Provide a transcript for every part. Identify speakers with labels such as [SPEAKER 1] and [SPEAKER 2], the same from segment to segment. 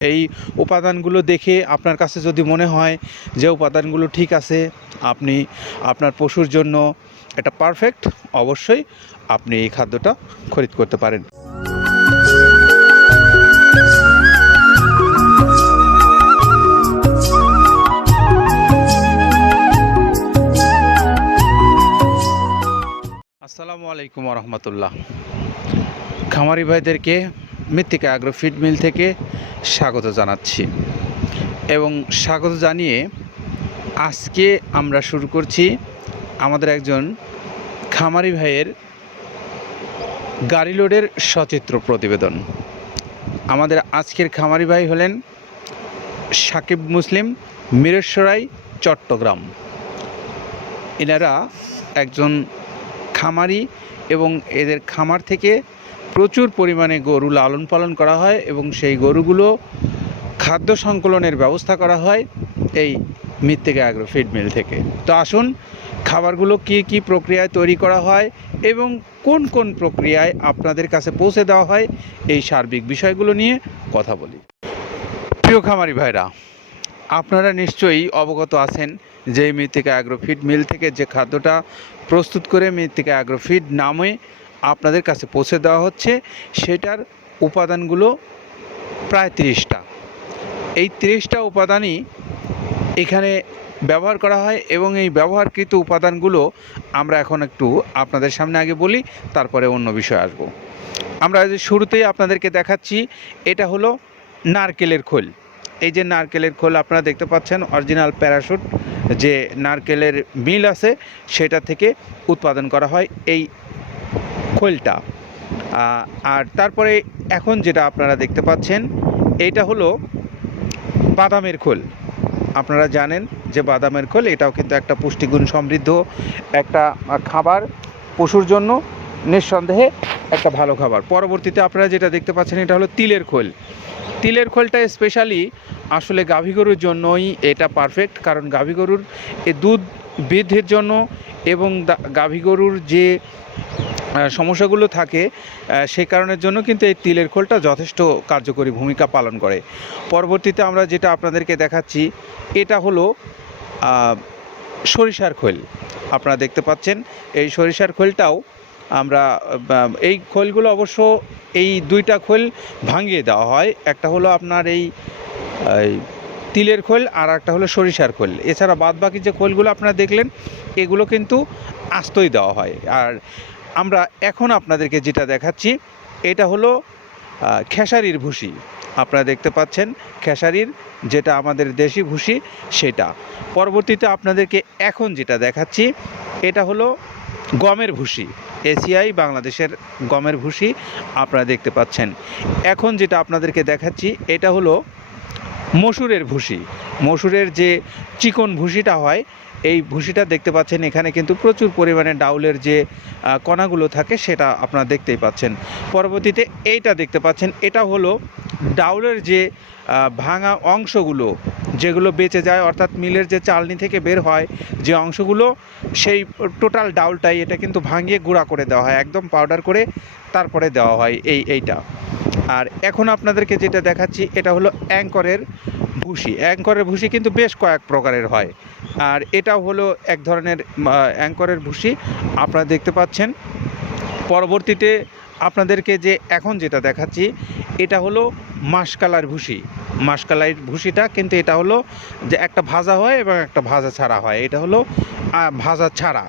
[SPEAKER 1] এই উপাদানগুলো দেখে আপনার কাছে যদি মনে হয় যে উপাদানগুলো ঠিক আছে, আপনি আপনার পশুর জন্য এটা পারফেক্ট অবশ্যই আপনি এই খাদ্যটা খরিদ করতে পারেন। আসসালামু আলাইকুম রহমতুল্লাহ। খামারি ভাইদেরকে মৃত্তিকা আগ্রো ফিড মিল থেকে স্বাগত জানাচ্ছি। এবং স্বাগত জানিয়ে আজকে আমরা শুরু করছি আমাদের একজন খামারি ভাইয়ের গাড়ি লোডের সচিত্র প্রতিবেদন। আমাদের আজকের খামারি ভাই হলেন সাকিব মুসলিম মিরেশ্বরাই, চট্টগ্রাম। এনারা একজন খামারি এবং এদের খামার থেকে প্রচুর পরিমাণে গরু লালন পালন করা হয় এবং সেই গরুগুলো খাদ্য সংকলনের ব্যবস্থা করা হয় এই মৃত্তিকা অ্যাগ্রো ফিড মিল থেকে। তো আসুন, খাবারগুলো কি কি প্রক্রিয়ায় তৈরি করা হয় এবং কোন কোন প্রক্রিয়ায় আপনাদের কাছে পৌঁছে দেওয়া হয় এই সার্বিক বিষয়গুলো নিয়ে কথা বলি। প্রিয় খামারি ভাইরা, আপনারা নিশ্চয়ই অবগত আছেন যে মৃত্তিকা অ্যাগ্রোফিড মিল থেকে যে খাদ্যটা প্রস্তুত করে মৃত্তিকা অ্যাগ্রোফিড নামে আপনাদের কাছে পৌঁছে দেওয়া হচ্ছে, সেটার উপাদানগুলো প্রায় তিরিশটা। এই তিরিশটা উপাদানই এখানে ব্যবহার করা হয় এবং এই ব্যবহারকৃত উপাদানগুলো আমরা এখন একটু আপনাদের সামনে আগে বলি, তারপরে অন্য বিষয় আসব। আমরা যে শুরুতেই আপনাদেরকে দেখাচ্ছি, এটা হলো নারকেলের খোল। এই যে নারকেলের খোল আপনারা দেখতে পাচ্ছেন, অরিজিনাল প্যারাশুট, যে নারকেলের মিল আছে, সেটা থেকে উৎপাদন করা হয়। এই খোলটা। আর তারপরে এখন যেটা আপনারা দেখতে পাচ্ছেন এইটা হলো বাদামের খোল। আপনারা জানেন যে বাদামের খোল, এটাও কিন্তু একটা পুষ্টিগুণ সমৃদ্ধ একটা খাবার পশুর জন্য নিঃসন্দেহে একটা ভালো খাবার। পরবর্তীতে আপনারা যেটা দেখতে পাচ্ছেন, এটা হলো তিলের খোল। তিলের খোলটা স্পেশালি আসলে গাভী গরুর জন্যই এটা পারফেক্ট কারণ গাভী গরুর এ দুধ বৃদ্ধির জন্য এবং গাভী গরুর যে সমস্যাগুলো থাকে সেই কারণের জন্য কিন্তু এই তিলের খোলটা যথেষ্ট কার্যকরী ভূমিকা পালন করে। পরবর্তীতে আমরা যেটা আপনাদেরকে দেখাচ্ছি, এটা হলো সরিষার খোল। আপনারা দেখতে পাচ্ছেন, এই সরিষার খোলটাও আমরা এই খোলগুলো অবশ্য এই দুইটা খোল ভাঙিয়ে দেওয়া হয়। একটা হলো আপনার এই এই তিলের খোল, আর একটা হলো সরিষার খোল। এছাড়া বাদ বাকি যে খোলগুলো আপনারা দেখলেন, এগুলো কিন্তু আস্তই দেওয়া হয়। আর আমরা এখন আপনাদেরকে যেটা দেখাচ্ছি, এটা হলো খেসারির ভুসি। আপনারা দেখতে পাচ্ছেন, খেসারির যেটা আমাদের দেশি ভুসি, সেটা। পরবর্তীতে আপনাদেরকে এখন যেটা দেখাচ্ছি, এটা হলো গমের ভুসি। এশিয়াই বাংলাদেশের গমের ভুসি, আপনারা দেখতে পাচ্ছেন। এখন যেটা আপনাদেরকে দেখাচ্ছি, এটা হলো মসুরের ভুসি। মসুরের যে চিকন ভুসিটা হয় এই ভুসিটা দেখতে পাচ্ছেন, এখানে কিন্তু প্রচুর পরিমাণে ডাউলের যে কণাগুলো থাকে সেটা আপনারা দেখতেই পাচ্ছেন। পরবর্তীতে এইটা দেখতে পাচ্ছেন, এটা হলো ডাউলের যে ভাঙা অংশগুলো যেগুলো বেঁচে যায়, অর্থাৎ মিলের যে চালনি থেকে বের হয় যে অংশগুলো, সেই টোটাল ডাউলটাই এটা কিন্তু ভাঙিয়ে গুঁড়া করে দেওয়া হয়, একদম পাউডার করে তারপরে দেওয়া হয় এই, এইটা। আর এখন আপনাদেরকে যেটা দেখাচ্ছি, এটা হলো অ্যাঙ্করের ভুসি, অ্যাঙ্করের ভুসি কিন্তু বেশ কয়েক প্রকারের হয়। আর এটাও হলো এক ধরনের অ্যাঙ্করের ভুসি। আপনারা দেখতে পাচ্ছেন, পরবর্তীতে আপনাদেরকে যে এখন যেটা দেখাচ্ছি, এটা হলো মাসকালার ভুসি। মাসকালার ভুসিটা কিন্তু এটা হলো যে একটা ভাজা হয় এবং একটা ভাজা ছাড়া হয়। এটা হলো ভাজা ছাড়া।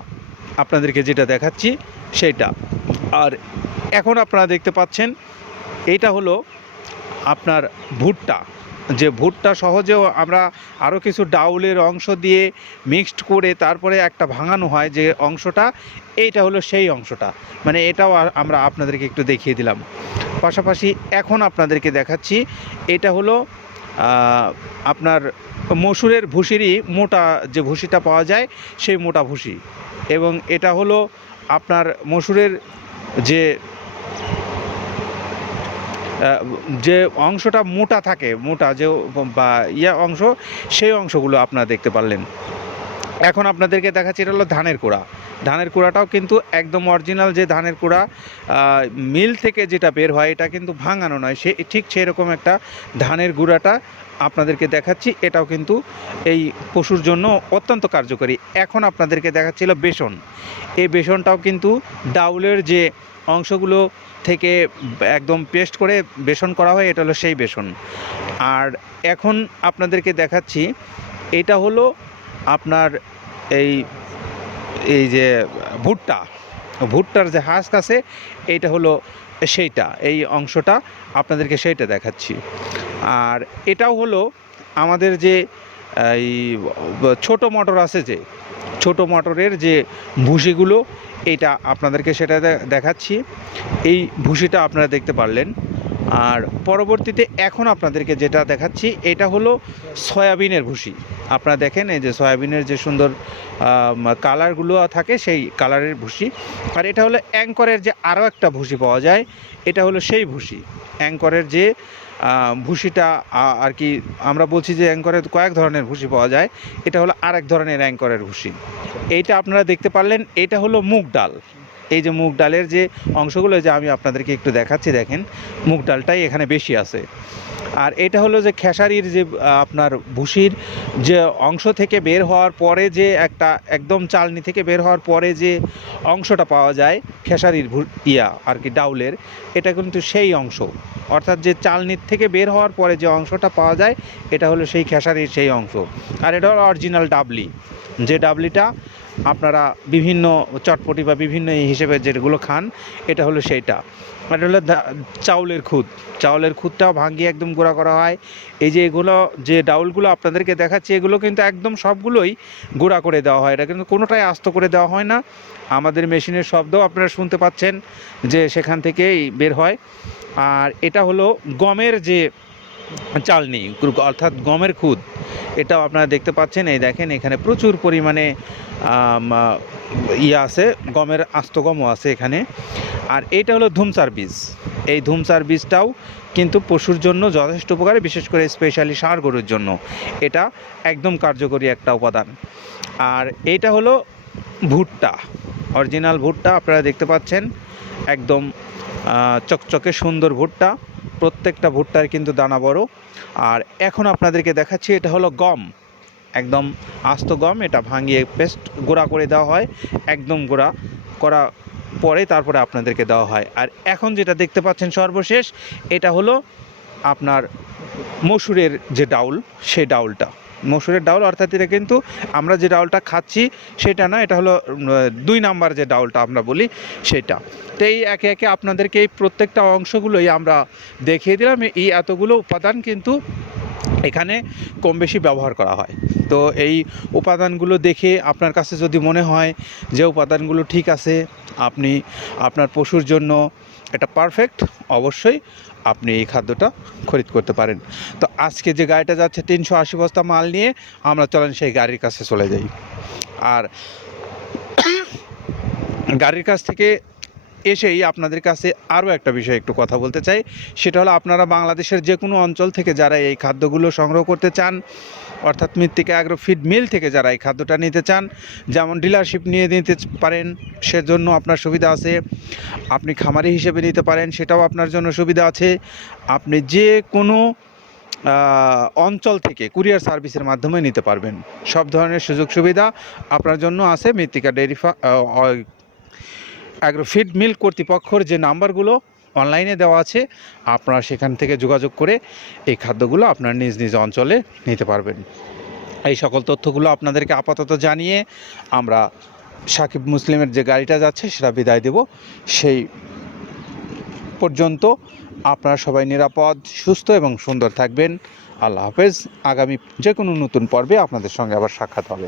[SPEAKER 1] আপনাদেরকে যেটা দেখাচ্ছি সেটা আর এখন আপনারা দেখতে পাচ্ছেন, এটা হলো আপনার ভুট্টা। যে ভুট্টা সহজেও আমরা আরও কিছু ডাউলের অংশ দিয়ে মিক্সড করে তারপরে একটা ভাঙানো হয় যে অংশটা, এইটা হলো সেই অংশটা। মানে এটাও আমরা আপনাদেরকে একটু দেখিয়ে দিলাম। পাশাপাশি এখন আপনাদেরকে দেখাচ্ছি, এটা হলো আপনার মসুরের ভুসিরই মোটা যে ভুসিটা পাওয়া যায়, সেই মোটা ভুসি। এবং এটা হলো আপনার মসুরের যে যে অংশটা মোটা থাকে, মোটা যে বা ইয়া অংশ, সেই অংশগুলো আপনারা দেখতে পারলেন। এখন আপনাদেরকে দেখাচ্ছি, এটা হলো ধানের কুড়া। ধানের কুড়াটাও কিন্তু একদম অরিজিনাল যে ধানের কুড়া মিল থেকে যেটা বের হয়, এটা কিন্তু ভাঙানো নয়। সে, ঠিক সেরকম একটা ধানের গুঁড়াটা আপনাদেরকে দেখাচ্ছি, এটাও কিন্তু এই পশুর জন্য অত্যন্ত কার্যকরী। এখন আপনাদেরকে দেখাচ্ছিল বেসন। এই বেসনটাও কিন্তু ডাউলের যে অংশগুলো থেকে একদম পেস্ট করে বেসন করা হয়, এটা হলো সেই বেসন। আর এখন আপনাদেরকে দেখাচ্ছি, এটা হলো আপনার এই এই যে ভুট্টা। ভুট্টার যে হাঁস আছে এইটা হলো সেইটা, এই অংশটা আপনাদেরকে সেইটা দেখাচ্ছি। আর এটাও হলো আমাদের যে এই, ছোট মটর আছে যে, ছোট মটরের যে ভুসিগুলো এটা আপনাদেরকে সেটা দেখাচ্ছি। এই ভুসিটা আপনারা দেখতে পারলেন। আর পরবর্তীতে এখন আপনাদেরকে যেটা দেখাচ্ছি, এটা হলো সয়াবিনের ভুসি আপনারা দেখেন এই যে সয়াবিনের যে সুন্দর কালারগুলো থাকে, সেই কালারের ভুসি আর এটা হলো অ্যাঙ্করের যে আরও একটা ভুসি পাওয়া যায়, এটা হলো সেই ভুসি অ্যাঙ্করের যে ভুসিটা আর কি আমরা বলছি যে অ্যাঙ্করের কয়েক ধরনের ভুসি পাওয়া যায়। এটা হলো আরেক ধরনের অ্যাঙ্করের ভুসি এইটা আপনারা দেখতে পারলেন, এটা হলো মুগ ডাল। এই যে মুগ ডালের যে অংশগুলো যে আমি আপনাদেরকে একটু দেখাচ্ছি, দেখেন, মুগ ডালটাই এখানে বেশি আছে। আর এটা হলো যে খেসারির যে আপনার ভুসির যে অংশ থেকে বের হওয়ার পরে যে একটা একদম চালনি থেকে বের হওয়ার পরে যে অংশটা পাওয়া যায়, খেসারির ইয়া, আর কি ডাউলের, এটা কিন্তু সেই অংশ। অর্থাৎ যে চালনির থেকে বের হওয়ার পরে যে অংশটা পাওয়া যায়, এটা হলো সেই খেসারির সেই অংশ। আর এটা হলো অরিজিনাল ডাবলি। যে ডাবলিটা আপনারা বিভিন্ন চটপটি বা বিভিন্ন হিসেবে যেগুলো খান, এটা হলো সেইটা। এটা হলো চাউলের খুদ। চাউলের খুদটাও ভাঙিয়ে একদম গুঁড়া করা হয়। এই যে এগুলো, যে ডাউলগুলো আপনাদেরকে দেখাচ্ছি, এগুলো কিন্তু একদম সবগুলোই গুঁড়া করে দেওয়া হয়। এটা কিন্তু কোনোটাই আস্ত করে দেওয়া হয় না। আমাদের মেশিনের শব্দও আপনারা শুনতে পাচ্ছেন যে সেখান থেকেই বের হয়। আর এটা হলো গমের যে চালনি, অর্থাৎ গমের খুদ। এটাও আপনারা দেখতে পাচ্ছেন। এই দেখেন, এখানে প্রচুর পরিমাণে ইয়ে আছে, গমের আস্ত গমও আছে এখানে। আর এইটা হলো ধুমসার বীজ এই ধুমসার বীজটাও কিন্তু পশুর জন্য যথেষ্ট উপকারী, বিশেষ করে স্পেশালি ষাঁড় গরুর জন্য। এটা একদম কার্যকরী একটা উপাদান। আর এইটা হলো ভুট্টা, অরিজিনাল ভুট্টা, আপনারা দেখতে পাচ্ছেন। একদম চকচকে সুন্দর ভুট্টা। প্রত্যেকটা ভুট্টার কিন্তু দানা বড়। আর এখন আপনাদেরকে দেখাচ্ছি, এটা হলো গম। একদম আস্ত গম, এটা ভাঙিয়ে পেস্ট গুঁড়া করে দেওয়া হয়। একদম গোড়া করা পরে তারপরে আপনাদেরকে দেওয়া হয়। আর এখন যেটা দেখতে পাচ্ছেন সর্বশেষ, এটা হলো আপনার মসুরের যে ডাউল, সেই ডাউলটা। মসুরের ডাউল, অর্থাৎ এটা কিন্তু আমরা যে ডাউলটা খাচ্ছি সেটা না, এটা হলো দুই নাম্বার যে ডাউলটা আমরা বলি সেটা। তো এই একে একে আপনাদেরকে এই প্রত্যেকটা অংশগুলোই আমরা দেখিয়ে দিলাম। এই এতগুলো উপাদান কিন্তু এখানে কম বেশি ব্যবহার করা হয়। তো এই উপাদানগুলো দেখে আপনার কাছে যদি মনে হয় যে উপাদানগুলো ঠিক আছে, আপনি আপনার পশুর জন্য এটা পারফেক্ট অবশ্যই আপনি এই খাদ্যটা খরিদ করতে পারেন। তো আজকে যে গাড়িটা যাচ্ছে, তিনশো আশি বস্তা মাল নিয়ে আমরা চলেন সেই গাড়ির কাছে চলে যাই। আর গাড়ির কাছ থেকে এসেই আপনাদের কাছে আরও একটা বিষয় একটু কথা বলতে চাই। সেটা হলো আপনারা বাংলাদেশের যে কোনো অঞ্চল থেকে যারা এই খাদ্যগুলো সংগ্রহ করতে চান, অর্থাৎ মৃত্তিকা অ্যাগ্রো ফিড মিল থেকে যারা এই খাদ্যটা নিতে চান, যেমন ডিলারশিপ নিয়ে নিতে পারেন, সেজন্য আপনার সুবিধা আছে। আপনি খামারি হিসেবে নিতে পারেন, সেটাও আপনার জন্য সুবিধা আছে। আপনি যে কোনো অঞ্চল থেকে কুরিয়ার সার্ভিসের মাধ্যমে নিতে পারবেন। সব ধরনের সুযোগ সুবিধা আপনার জন্য আছে, মৃত্তিকা ডেয়ারি অ্যাগ্রোফিড মিল কর্তৃপক্ষর যে নাম্বারগুলো অনলাইনে দেওয়া আছে, আপনারা সেখান থেকে যোগাযোগ করে এই খাদ্যগুলো আপনার নিজ নিজ অঞ্চলে নিতে পারবেন। এই সকল তথ্যগুলো আপনাদেরকে আপাতত জানিয়ে আমরা সাকিব মুসলিমের যে গাড়িটা যাচ্ছে সেটা বিদায় দেব। সেই পর্যন্ত আপনারা সবাই নিরাপদ, সুস্থ এবং সুন্দর থাকবেন। আল্লাহ হাফেজ। আগামী যে কোনো নতুন পর্বে আপনাদের সঙ্গে আবার সাক্ষাৎ হবে।